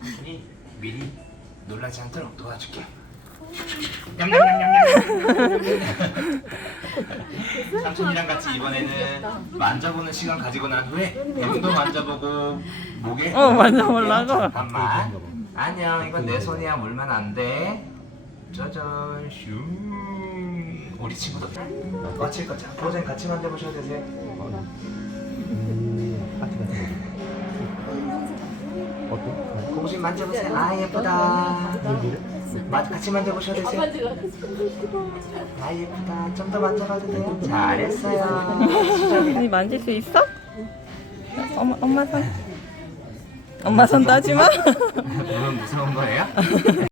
미리 미리 놀라지 않도록 도와줄게. 냠냠냠냠냠. 삼촌이랑 같이 이번에는 만져보는 시간 가지고 난 후에 뱀도 만져보고 목에 어, 만져보려고? 잠깐만. 안녕. 이건 내 손이야. 물면 안 돼. 짜잔. 슝. 우리 친구도 같이 거자. 보zen 같이 만져보셔도 되세요. 공신 만져보세요. 아 예쁘다. 마, 같이 만져보셔도 되세요. 아 예쁘다. 좀 더 만져봐도 돼요. 잘했어요. 언니 만질 수 있어? 엄마 엄마 손. 엄마 손 따지 마. 물은 무서운 거예요?